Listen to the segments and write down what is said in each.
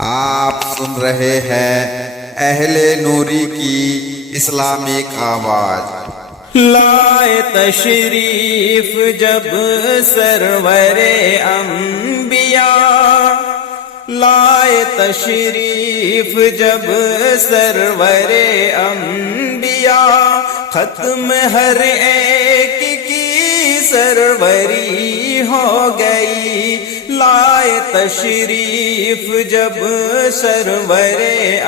آپ سن رہے ہیں اہل نوری کی اسلامک آواز۔ لائے تشریف جب سرور انبیاء، لائے تشریف جب سرور انبیاء، ختم ہر ایک کی سروری ہو گئی۔ لائے تشریف جب سرور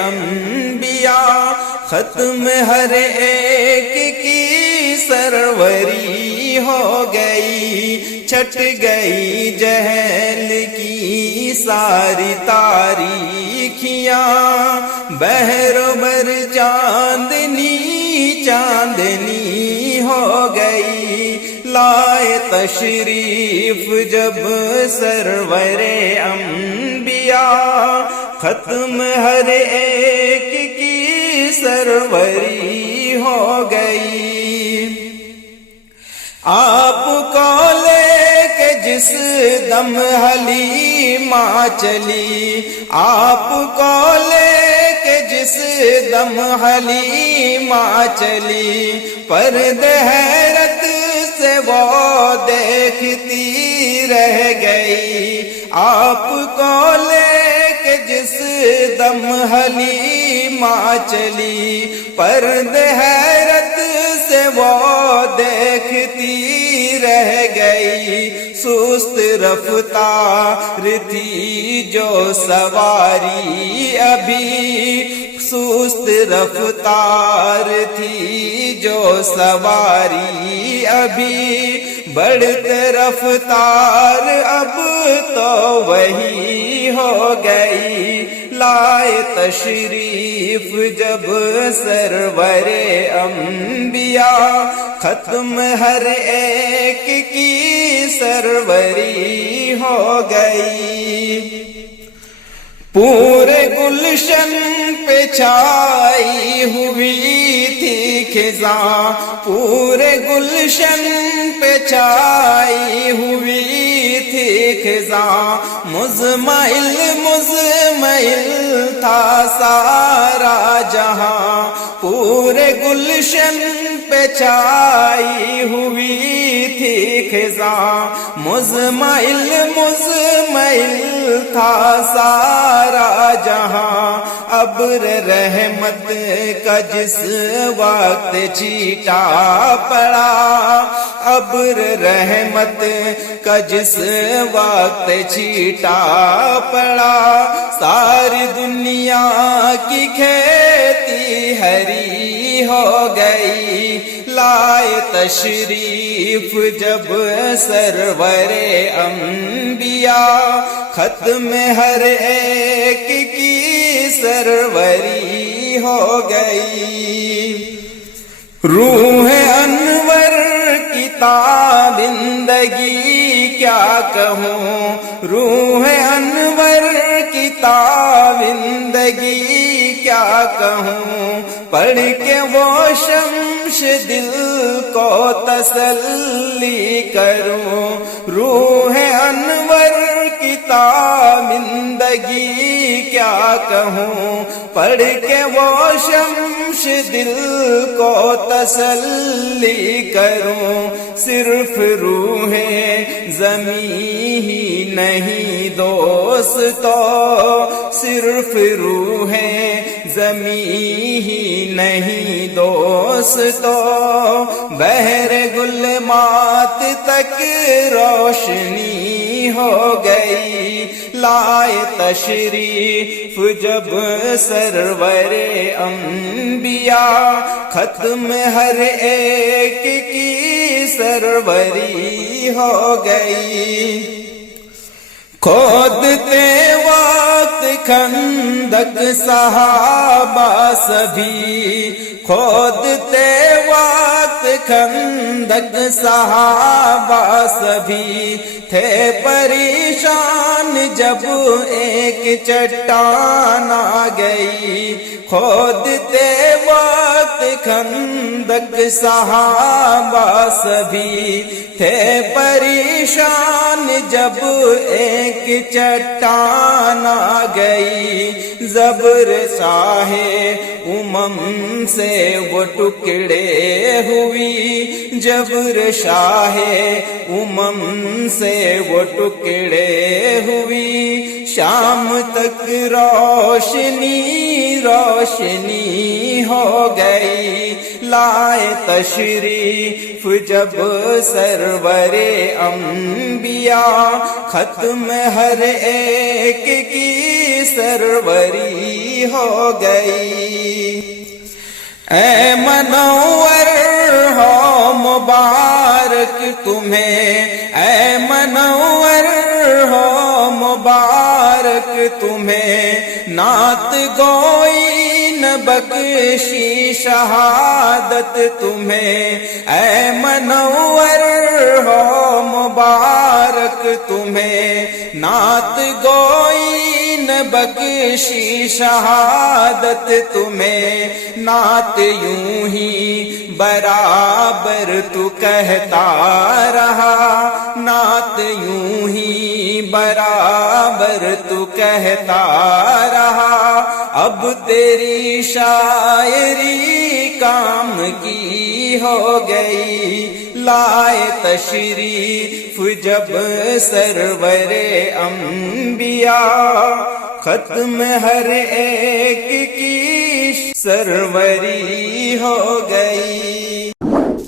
انبیاء، ختم ہر ایک کی سروری ہو گئی۔ چھٹ گئی جہل کی ساری تاریکیاں، بحر و بر چاندنی چاندنی ہو گئی۔ لائے تشریف جب سرور انبیاء، ختم ہر ایک کی سروری ہو گئی۔ آپ کو لے کے جس دم حلیمہ چلی، آپ کو لے کے جس دم حلیمہ چلی، پرد حیرت سے وہ دیکھتی رہ گئی۔ آپ کو لے کے جس دم حلیمہ چلی، پرد حیرت سے وہ دیکھتی رہ گئی۔ سست رفتار تھی جو سواری ابھی، سست رفتار تھی جو سواری ابھی، بڑھتے رفتار اب تو وہی ہو گئی۔ لائے تشریف جب سرور انبیاء، ختم ہر ایک کی سروری ہو گئی۔ پورے گلشن پہ چھائی ہوئی تھی خزاں، پورے گلشن پہ چھائی ہوئی تھی خزاں، مزمعل مزمعل تھا سارا جہاں۔ پورے گلشن پہ چھائی ہوئی تھی خزاں، مزمعل مزمعل تھا سارا جہاں۔ ابر رحمت کا جس وقت چھیٹا پڑا، ابر رحمت کا جس وقت چھیٹا پڑا، ساری دنیا کی کھیتی ہری ہو گئی۔ لائے تشریف جب سرور انبیاء، ختم ہر ایک کی سروری ہو گئی۔ روح انور کی تابندگی کیا کہوں، روح انور کی تابندگی کیا کہوں، پڑھ کے وہ شمش دل کو تسلی کروں۔ روح انور کی تابندگی کیا کہوں، پڑھ کے وہ شمش دل کو تسلی کروں۔ صرف روح زمیں ہی نہیں دوستو، صرف روح زمیں ہی نہیں دوستو، بحر گلمات تک روشنی ہو گئی۔ لائے تشریف جب سرور انبیاء، ختم ہر ایک کی سروری ہو گئی۔ کھودتے وقت خندق صحابہ سبھی، کھودتے وقت خندق صحابہ سبھی تھے پریشان جب ایک چٹان آ گئی۔ کھودتے وقت خندق صحابہ سبھی تھے پریشان جب ایک چٹان آ گئی زبر شاہے سے وہ ٹکڑے ہوئی جبر شاہے سے وہ ٹکڑے ہوئی شام تک روشنی روشنی ہو گئی لائے تشریف جب سرور انبیاء ختم ہر ایک کی سروری ہو گئی اے منور ہو مبارک تمہیں اے منور ہو مبارک تمہیں نعت گوئی نہ بخشی شہادت تمہیں اے منور ہو مبارک تمہیں نعت گوئی نہ بخشی شہادت تمہیں نعت یوں ہی برابر تو کہتا رہا نعت یوں ہی برابر تو کہتا رہا اب تیری شاعری کام کی ہو گئی لائے تشریف جب سرور انبیاء ختم ہر ایک کی سروری ہو گئی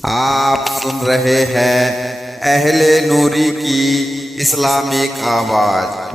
آپ سن رہے ہیں اہل نوری کی اسلامک آواز